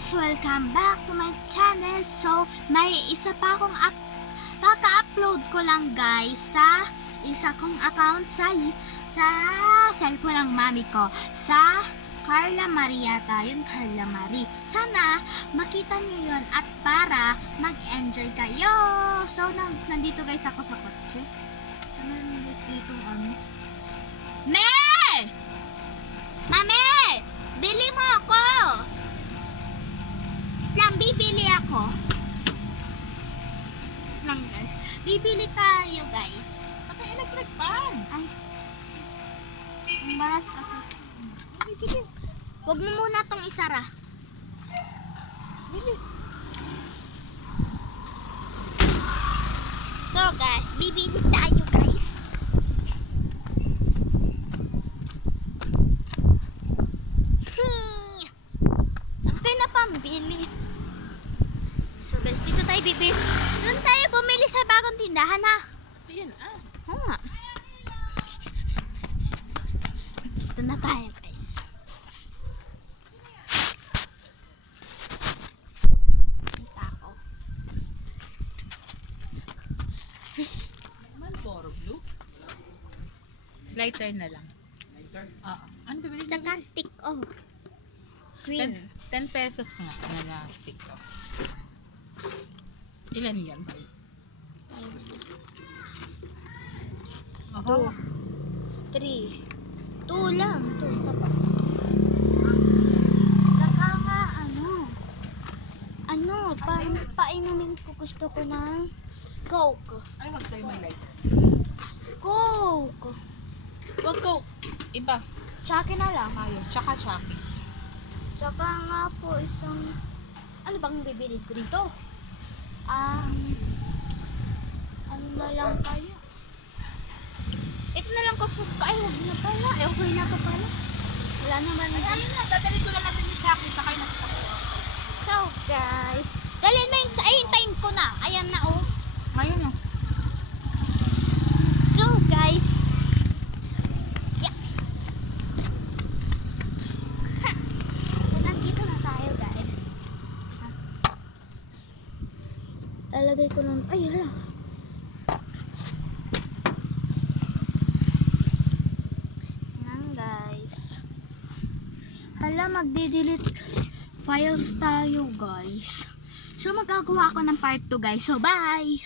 guys! Welcome back to my channel. So, may isa pa akong kaka-upload ko lang guys sa isa kong account sa cellphone ng mami ko. Sa Carla Maria tayo, Carla Marie. Sana makita niyo yun at para mag-enjoy kayo. So, nandito guys ako sa kotse. Sana guys dito Me! Mami! Bili mo ako! Lang, bibili ako. Lang guys. Bibili tayo guys. Saka electric fan. Ay. Ang balas kasi. Bilis. Huwag mo muna tong isara. Bilis. So guys, bibili tayo guys. Pambili. So guys, dito tayo bibili. Doon tayo bumili sa bagong tindahan ha. Ayan Oo nga. Dito na tayo guys. Kita ako. Marlboro blue. Lighter na lang. Lighter? Oo. Ano bibili niyo? Tsaka stick oh. Green. 10 pesos nga na stick ko. Ilan yan? Oho. 3. 2 lang. 2 pa pa. Tsaka nga painumin ko gusto ko ng Coke. Ay, wag tayo may light. Coke. Wag ko. Iba. Tsaka na lang. Mayo. Tsaka Chucky. Tsaka nga po isang ano bang bibili ko dito? Ano na lang kaya? Ito na lang ko suka. Ay, huwag na pala. Ay, okay na to pala. Wala naman. Ay, ano na. Dadali ko lang natin yung Chucky. Saka yung nasa. So, guys. Dalhin mo yung hintayin ko na. Ayan na, oh. Ngayon na. Let's go, guys. Yeah. Ha. Nandito na tayo, guys. Lalagay ko lang. Ay, hala. Yan, guys. Hala, magde-delete files tayo, guys. So, magagawa ako ng part 2, guys. So, bye!